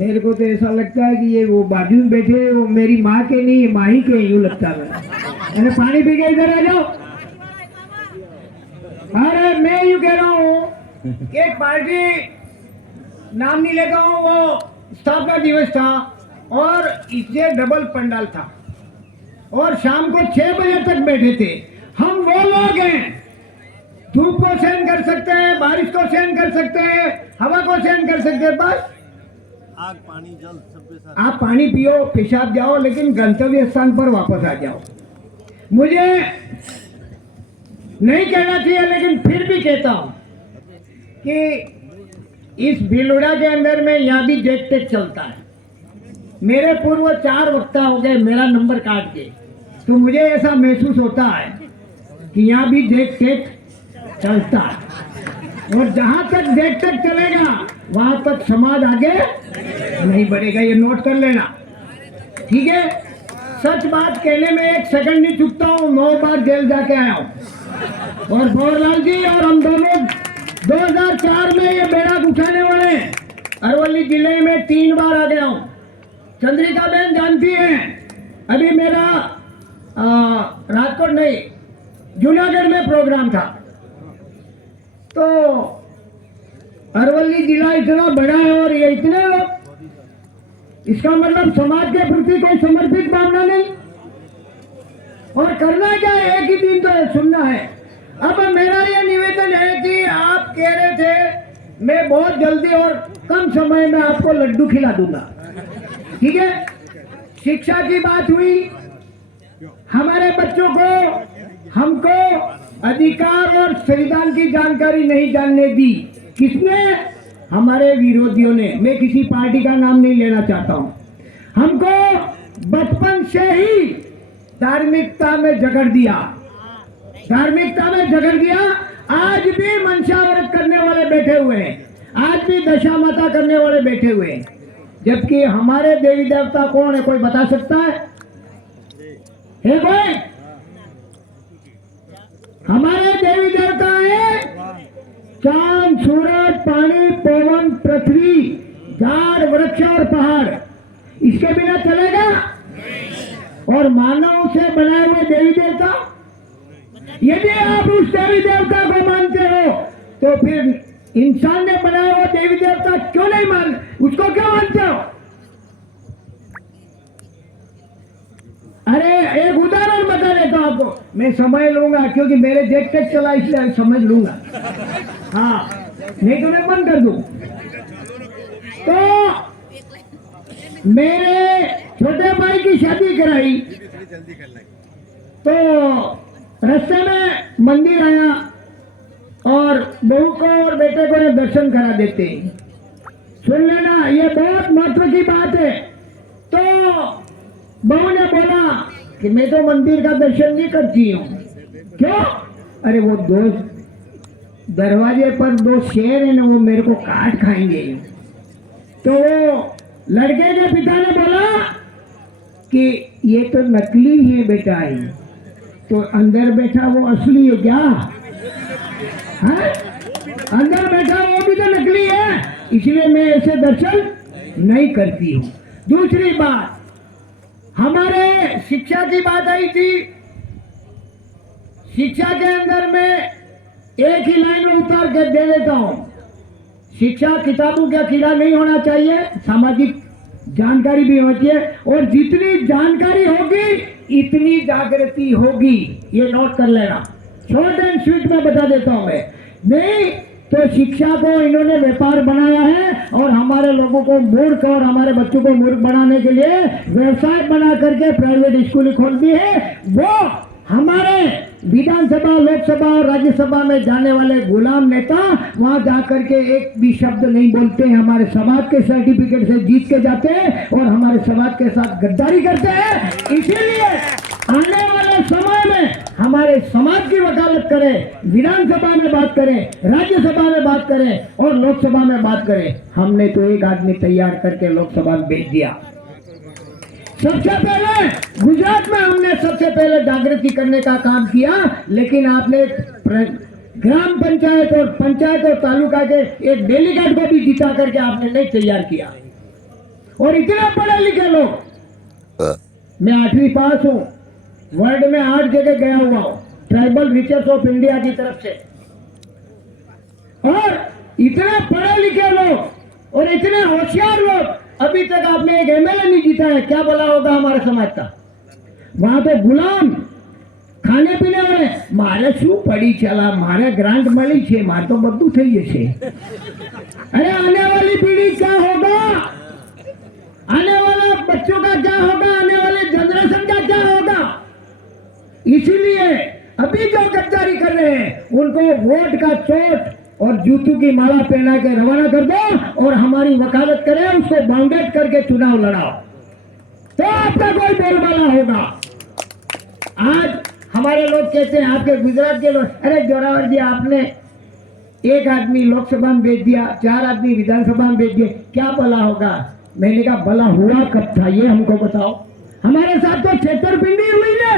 मेरे को तो ऐसा लगता है कि ये वो बाजू में बैठे वो मेरी माँ के नहीं माही के यूं लगता है। मैंने पानी पी के इधर आ जाओ। अरे मैं यूं कह रहा हूँ कि एक पार्टी नाम नहीं लेता हूँ, वो स्थापना दिवस था और इससे डबल पंडाल था और शाम को 6 बजे तक बैठे थे। हम वो लोग हैं, धूप को सहन कर सकते हैं, बारिश को सहन कर सकते हैं, हवा को सहन कर सकते हैं, बस आग पानी जल सबके साथ आप पानी पियो, पेशाब जाओ, लेकिन गंतव्य स्थान पर वापस आ जाओ। मुझे नहीं कहना चाहिए लेकिन फिर भी कहता हूं कि इस भीलुड़ा के अंदर में यहाँ भी जेक टेक चलता है। मेरे पूर्व 4 वक्ता हो गए मेरा नंबर काट के, तो मुझे ऐसा महसूस होता है कि यहाँ भी जेक टेक चलता है और जहां तक जेक टेक चलेगा वहां तक समाज आगे नहीं बढ़ेगा। ये नोट कर लेना, ठीक है। सच बात कहने में 1 सेकंड नहीं चुकता हूँ। 9 बार जेल जाके आया हूँ और भंवरलाल जी और हम दोनों 2004 में ये बेड़ा उठाने वाले अरवली जिले में 3 बार आ गया हूँ। चंद्रिका बहन जानती हैं, अभी मेरा राजकोट नहीं जूनागढ़ में प्रोग्राम था, तो अरवली जिला इतना बड़ा है और ये इतने लोग, इसका मतलब समाज के प्रति कोई समर्पित भावना नहीं। और करना क्या है, एक ही दिन तो सुनना है। अब मेरा ये निवेदन है कि आप कह रहे थे मैं बहुत जल्दी और कम समय में आपको लड्डू खिला दूंगा, ठीक है। शिक्षा की बात हुई, हमारे बच्चों को हमको अधिकार और संविधान की जानकारी नहीं जानने दी। किसने? हमारे विरोधियों ने। मैं किसी पार्टी का नाम नहीं लेना चाहता हूं। हमको बचपन से ही धार्मिकता में जकड़ दिया, धार्मिकता में जकड़ दिया। आज भी मनसा व्रत करने वाले बैठे हुए हैं, आज भी दशा माता करने वाले बैठे हुए हैं, जबकि हमारे देवी देवता कौन है, कोई बता सकता है कोई? हमारे देवी देवता है चांद, सूरज, पानी, पवन, पृथ्वी, झाड़, वृक्ष और पहाड़। इसके बिना चलेगा? और मानव से बनाए हुए देवी देवता, यदि आप उस देवी देवता को मानते हो तो फिर इंसान ने बनाया हुआ देवी देवता क्यों नहीं मान, उसको क्यों मानते हो? अरे एक उदाहरण बता देता हूं आपको, मैं समय लूंगा क्योंकि मेरे जेक टेक चला इसलिए समझ लूंगा, हाँ, नहीं तो मैं बंद कर दूं। तो मेरे छोटे भाई की शादी कराई, तो रास्ते में मंदिर आया और बहू को और बेटे को ने दर्शन करा देते। सुन लेना, ये बहुत महत्व की बात है। तो बहू ने बोला कि मैं तो मंदिर का दर्शन नहीं करती हूँ। क्यों? अरे वो 2 दरवाजे पर 2 शेर है ना, वो मेरे को काट खाएंगे। तो वो लड़के के पिता ने बोला कि ये तो नकली है बेटा है, तो अंदर बैठा वो असली है क्या? है? अंदर बैठा वो भी तो नकली है, इसलिए मैं ऐसे दर्शन नहीं करती हूँ। दूसरी बात, हमारे शिक्षा की बात आई थी। शिक्षा के अंदर में एक ही लाइन में उतार कर दे देता हूं, शिक्षा किताबों का कीड़ा नहीं होना चाहिए, सामाजिक जानकारी भी होनी चाहिए, और जितनी जानकारी होगी इतनी जागृति होगी। ये नोट कर लेना, शॉर्ट एंड स्वीट में बता देता हूं मैं। नहीं तो शिक्षा को इन्होंने व्यापार बनाया है और हमारे लोगों को मूर्ख और हमारे बच्चों को मूर्ख बनाने के लिए व्यवसाय बना करके प्राइवेट स्कूल खोल दी है। वो हमारे विधानसभा, लोकसभा और राज्यसभा में जाने वाले गुलाम नेता वहां जाकर के एक भी शब्द नहीं बोलते हैं, हमारे समाज के सर्टिफिकेट से जीत के जाते हैं और हमारे समाज के साथ गद्दारी करते हैं। इसीलिए आने वाले समय में हमारे समाज की वकालत करें, विधानसभा में बात करें, राज्यसभा में बात करें और लोकसभा में बात करें। हमने तो एक आदमी तैयार करके लोकसभा में भेज दिया। सबसे पहले गुजरात में हमने सबसे पहले जागृति करने का काम किया, लेकिन आपने ग्राम पंचायत और तालुका के एक डेलीगेट को भी जिता करके आपने नहीं तैयार किया। और इतने पढ़े लिखे लोग, मैं 8वीं पास हूँ, वर्ल्ड में 8 जगह गया हुआ हूँ ट्राइबल रिसर्च ऑफ इंडिया की तरफ से, और इतने पढ़े लिखे लोग और इतने होशियार लोग, अभी तक आपने एक एमएलए नहीं जीता है। क्या बोला होगा हमारे समाज का? वहां तो गुलाम खाने पीने वाले, मारे शू पड़ी चला, मारे ग्रांट मળી છે, मार तो બધું થઈ જશે। अरे आने वाली पीढ़ी क्या होगा, आने वाले बच्चों का क्या होगा, आने वाले जनरेशन का क्या होगा? इसीलिए अभी जो गद्दारी कर रहे हैं उनको वोट का चोट और जूतों की माला पहना के रवाना कर दो और हमारी वकालत करें, उसको बाउंडेड करके चुनाव लड़ाओ, तो आपका कोई बोलबाला होगा। आज हमारे लोग कहते हैं, आपके गुजरात के लोग, अरे जोरावर जी आपने एक आदमी लोकसभा में भेज दिया, 4 आदमी विधानसभा में भेज दिए, क्या भला होगा? मैंने कहा भला हुआ कब था ये हमको बताओ। हमारे साथ तो छेतरपिंडी हुई ना।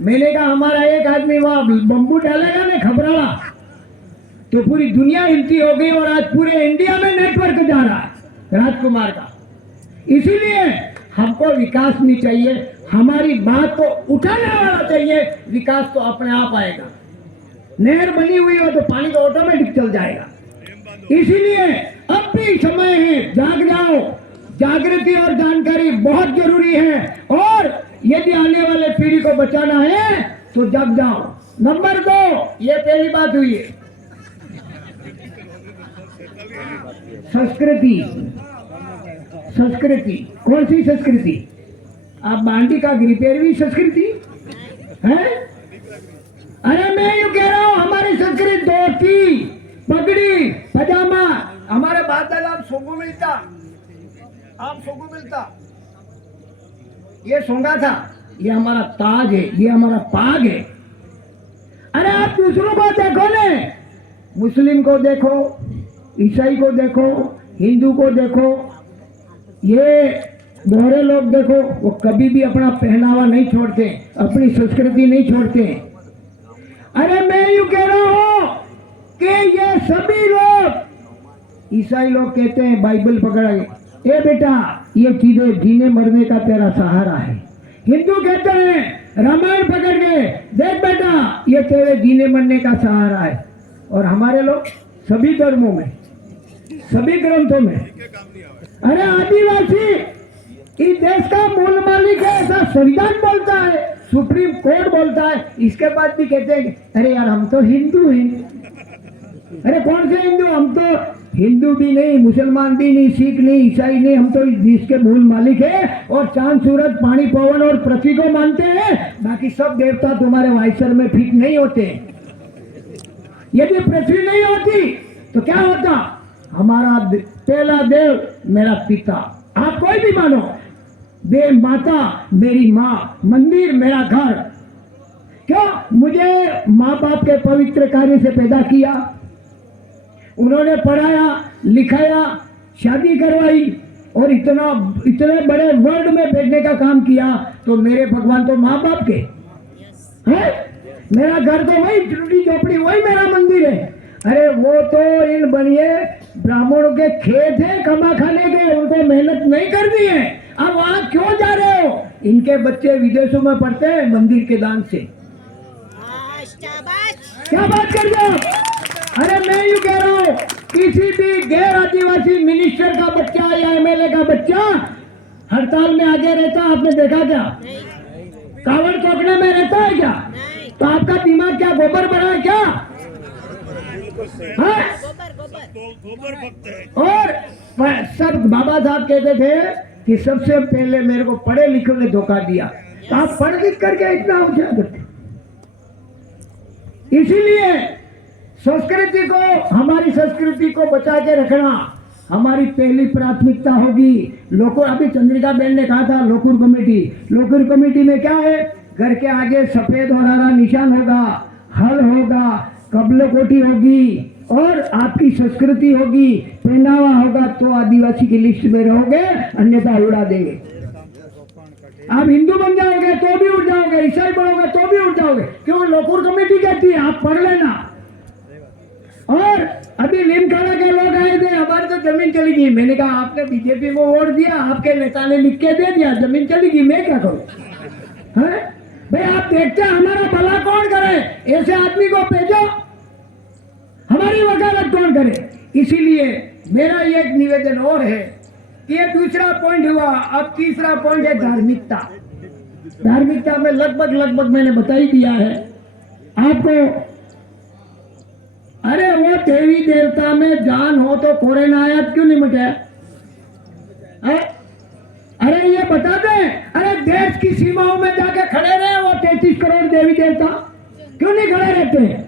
मैंने कहा हमारा एक आदमी वहां बम्बू डालेगा ना खबराला तो पूरी दुनिया हिलती हो गई, और आज पूरे इंडिया में नेटवर्क जा रहा है राजकुमार का। इसीलिए हमको विकास नहीं चाहिए, हमारी बात को उठाने वाला चाहिए। विकास तो अपने आप आएगा, नहर बनी हुई हो तो पानी तो ऑटोमेटिक चल जाएगा। इसीलिए अब भी समय है, जाग जाओ। जागृति और जानकारी बहुत जरूरी है, और यदि आने वाले पीढ़ी को बचाना है तो जग जाओ। नंबर 2, ये पहली बात हुई है, संस्कृति। संस्कृति कौन सी संस्कृति? आप बांडी का रिपेयरवी संस्कृति है? अरे मैं यूं कह रहा हूं, हमारी संस्कृति धोती पगड़ी पजामा, हमारे बाप दादा आप सोगू मिलता, आप सोगू मिलता, ये सोंगा था, ये हमारा ताज है, ये हमारा पाग है। अरे आप दूसरों को देखो ने, मुस्लिम को देखो, ईसाई को देखो, हिंदू को देखो, ये गोरे लोग देखो, वो कभी भी अपना पहनावा नहीं छोड़ते, अपनी संस्कृति नहीं छोड़ते। अरे मैं यूं कह रहा हूं कि ये सभी लोग, ईसाई लोग कहते हैं बाइबल पकड़ के, ए बेटा ये चीजें जीने मरने का तेरा सहारा है। हिंदू कहते हैं रामायण पकड़ के, देख बेटा ये तेरे जीने मरने का सहारा है। और हमारे लोग सभी धर्मों में, सभी ग्रंथों में, अरे आदिवासी इस देश का मूल मालिक है, ऐसा संविधान बोलता है, सुप्रीम कोर्ट बोलता है, इसके बाद भी कहते हैं अरे यार हम तो हिंदू हैं। अरे कौन से हिंदू? हम तो हिंदू भी नहीं, मुसलमान भी नहीं, सिख नहीं, ईसाई नहीं, हम तो इस देश के मूल मालिक है, और चांद सूरज पानी पवन और पृथ्वी को मानते हैं। बाकी सब देवता तुम्हारे वाइसर में फिट नहीं होते। यदि पृथ्वी नहीं होती तो क्या होता? हमारा पहला देव मेरा पिता, आप कोई भी मानो, देव माता मेरी माँ, मंदिर मेरा घर। क्यों? मुझे माँ बाप के पवित्र कार्य से पैदा किया, उन्होंने पढ़ाया लिखाया, शादी करवाई, और इतने बड़े वर्ल्ड में भेजने का काम किया। तो मेरे भगवान तो माँ बाप के हैं, मेरा घर तो वही झुग्गी झोपड़ी, वही मेरा मंदिर है। अरे वो तो इन बनिए ब्राह्मणों के खेत है कमा खाने के, उनको मेहनत नहीं करनी है। अब वहां क्यों जा रहे हो? इनके बच्चे विदेशों में पढ़ते हैं मंदिर के दान से। क्या बात कर रहे हो? अरे मैं यूं कह रहा हूँ, किसी भी गैर आदिवासी मिनिस्टर का बच्चा या एमएलए का बच्चा हड़ताल में आगे रहता, आपने देखा क्या? कावड़ चौकने में रहता है क्या? तो आपका दिमाग क्या गोबर भरा है क्या? और सब बाबा साहब कहते थे कि सबसे पहले मेरे को पढ़े लिखे ने धोखा दिया, तो आप पढ़ लिख करके इतना होशियार करते। इसीलिए संस्कृति को, हमारी संस्कृति को बचा के रखना हमारी पहली प्राथमिकता होगी। लोकुर, अभी चंद्रिका बहन ने कहा था लोकुर कमेटी, लोकुर कमेटी में क्या है? घर के आगे सफेद और हरा निशान होगा, हल होगा, कबल कोठी होगी, और आपकी संस्कृति होगी, पहनावा होगा, तो आदिवासी की लिस्ट में रहोगे, अन्यथा उड़ा देंगे। आप हिंदू बन जाओगे तो भी उड़ जाओगे, ईसाई बनोगे तो भी उड़ जाओगे। क्यों? लोकुर कमेटी कहती है आप पढ़ लेना। और अभी लिमखाना के लोग आए थे, हमारी तो जमीन चली गई। मैंने कहा आपने बीजेपी को वोट दिया, आपके नेता ने लिख के दे दिया, जमीन चली गई, मैं क्या करूं? हैं? भाई आप देखते हैं हमारा भला कौन करे? ऐसे आदमी को भेजो, हमारी वकालत कौन करे? इसीलिए मेरा ये एक निवेदन और है कि ये दूसरा पॉइंट हुआ। अब तीसरा पॉइंट है धार्मिकता। धार्मिकता में लगभग मैंने बता ही दिया है आपको। अरे वो देवी देवता में जान हो तो कोरोना आयात क्यों नहीं मिटा? अरे ये बता दे, अरे देश की सीमाओं में जाके खड़े रहे वो 33 करोड़ देवी देवता, क्यों नहीं खड़े रहते हैं?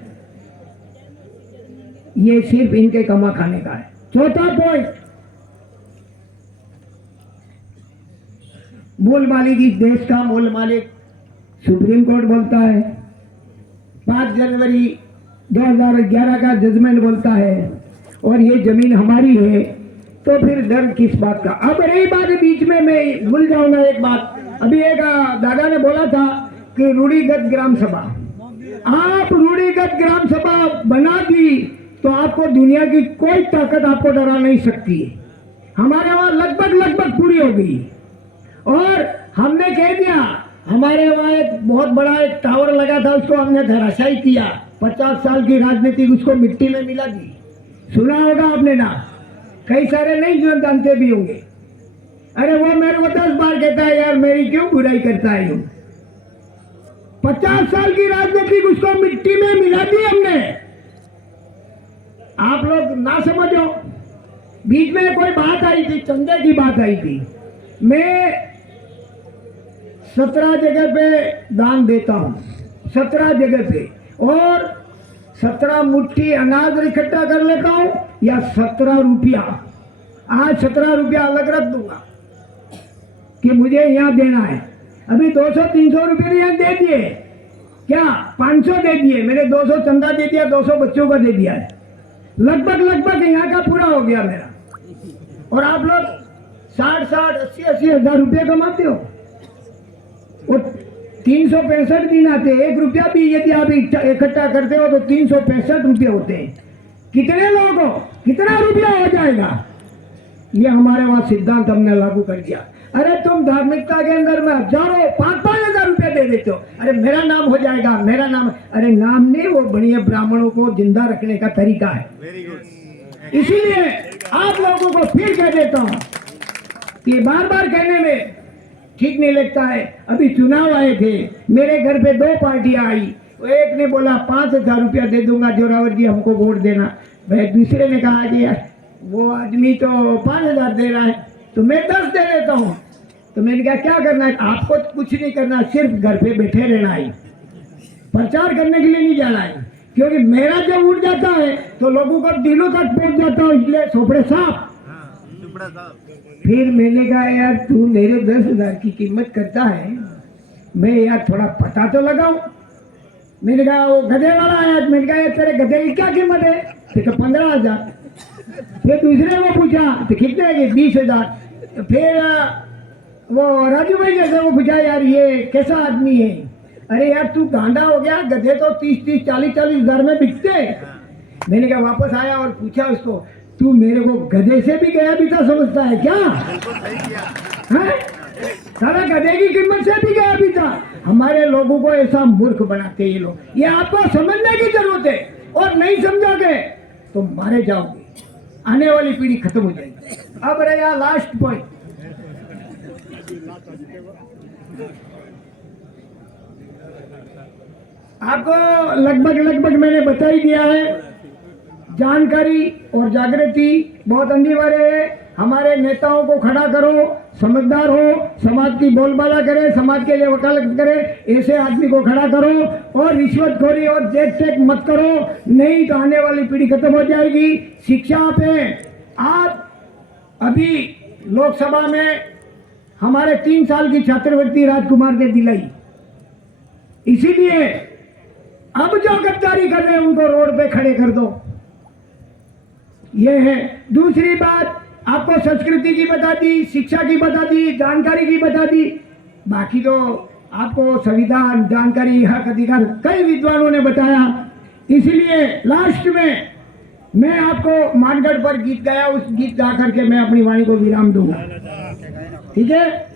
ये सिर्फ इनके कमा खाने का है। चौथा पॉइंट, मूल मालिक इस देश का मूल मालिक सुप्रीम कोर्ट बोलता है, 5 जनवरी 2011 का जजमेंट बोलता है, और ये जमीन हमारी है, तो फिर डर किस बात का? अब रही बात, बीच में मैं भूल जाऊंगा एक बात। अभी एक दादा ने बोला था कि रूढ़िगत ग्राम सभा, आप रूढ़िगत ग्राम सभा बना दी तो आपको दुनिया की कोई ताकत आपको डरा नहीं सकती है। हमारे वहां लगभग पूरी हो गई, और हमने कह दिया, हमारे वहां एक बहुत बड़ा एक टावर लगा था, उसको हमने धराशायी किया। 50 साल की राजनीति उसको मिट्टी में मिला दी। सुना होगा आपने ना, कई सारे नहीं जो जानते भी होंगे। अरे वो मेरे को 10 बार कहता है, यार मेरी क्यों बुराई करता है यूं? 50 साल की राजनीति उसको मिट्टी में मिला दी हमने। आप लोग ना समझो। बीच में कोई बात आई थी, चंदे की बात आई थी। मैं 17 जगह पे दान देता हूं, 17 जगह पे, और 17 मुट्ठी अनाज इकट्ठा कर लेता हूं, या 17 रुपया। आज 17 रुपया अलग रख दूंगा कि मुझे यहां देना है। अभी 200-300 रुपये यहाँ दे दिए, क्या 500 दे दिए, मैंने 200 चंदा दे दिया, 200 बच्चों का दे दिया है। लगभग यहाँ का पूरा हो गया मेरा। और आप लोग 60-60, 80-80 हजार रुपये कमाते हो, और 365 दिन आते, 1 रुपया भी यदि आप इकट्ठा करते हो तो 365 रुपये होते हैं। कितने लोग हो, कितना रुपया हो जाएगा? ये हमारे वहां सिद्धांत हमने लागू कर दिया। अरे तुम धार्मिकता के अंदर में हजारों 5-5 हजार रुपये दे देते हो, अरे मेरा नाम हो जाएगा, मेरा नाम। अरे नाम नहीं, वो बढ़िया ब्राह्मणों को जिंदा रखने का तरीका है। Very good. इसीलिए आप लोगों को फिर कह देता हूं कि बार कहने में ठीक नहीं लगता है। अभी चुनाव आए थे, मेरे घर पे 2 पार्टियां आई। एक ने बोला 5,000 रुपया दे दूंगा जोरावर जी, हमको वोट देना। भाई दूसरे ने कहा कि यार वो आदमी तो 5,000 दे रहा है, तो मैं 10 दे देता हूँ। तो मैंने कहा क्या करना है? आपको कुछ नहीं करना, सिर्फ घर पे बैठे रहना है, प्रचार करने के लिए नहीं जाना है। क्योंकि मेरा जब उठ जाता है तो लोगों को दिलों तक पहुंच जाता हूँ, इसलिए सोपड़े साफ। फिर मैंने कहा यार तू मेरे 10,000 की कीमत करता है, मैं यार थोड़ा पता तो लगाऊं। मैंने कहा वो गधे वाला आया, मैंने कहा यार तेरे गधे की क्या कीमत है? तो 15,000। फिर दूसरे को पूछा तो कितने की? 20,000। फिर वो राजू भाई जैसे वो पूछा यार ये कैसा आदमी है? अरे यार तू गांडा हो गया, गधे तो 30-30, 40-40 हजार में बिकते। मैंने कहा वापस आया और पूछा उसको, तू मेरे को गधे से भी गया बीता समझता है क्या? सारा गधे की कीमत से भी गया बीता। हमारे लोगों को ऐसा मूर्ख बनाते ये लोग। ये आपको समझने की जरूरत है, और नहीं समझोगे तो मारे जाओगे, आने वाली पीढ़ी खत्म हो जाएगी। अब रहा लास्ट पॉइंट। आपको लगभग मैंने बता ही दिया है। जानकारी और जागृति बहुत अनिवार्य है। हमारे नेताओं को खड़ा करो, समझदार हो, समाज की बोलबाला करे, समाज के लिए वकालत करे, ऐसे आदमी को खड़ा करो, और रिश्वतखोरी और जेट टेक मत करो, नहीं तो आने वाली पीढ़ी खत्म हो जाएगी। शिक्षा पे आप अभी लोकसभा में हमारे 3 साल की छात्रवृत्ति राजकुमार ने दिलाई, इसीलिए अब जो गद्दारी कर रहे हैं उनको रोड पे खड़े कर दो। ये है। दूसरी बात, आपको संस्कृति की बता दी, शिक्षा की बता दी, जानकारी की बता दी, बाकी तो आपको संविधान, जानकारी, हक, अधिकार कई विद्वानों ने बताया। इसलिए लास्ट में मैं आपको मानगढ़ पर गीत गाया, उस गीत गा करके मैं अपनी वाणी को विराम दूंगा। ठीक है।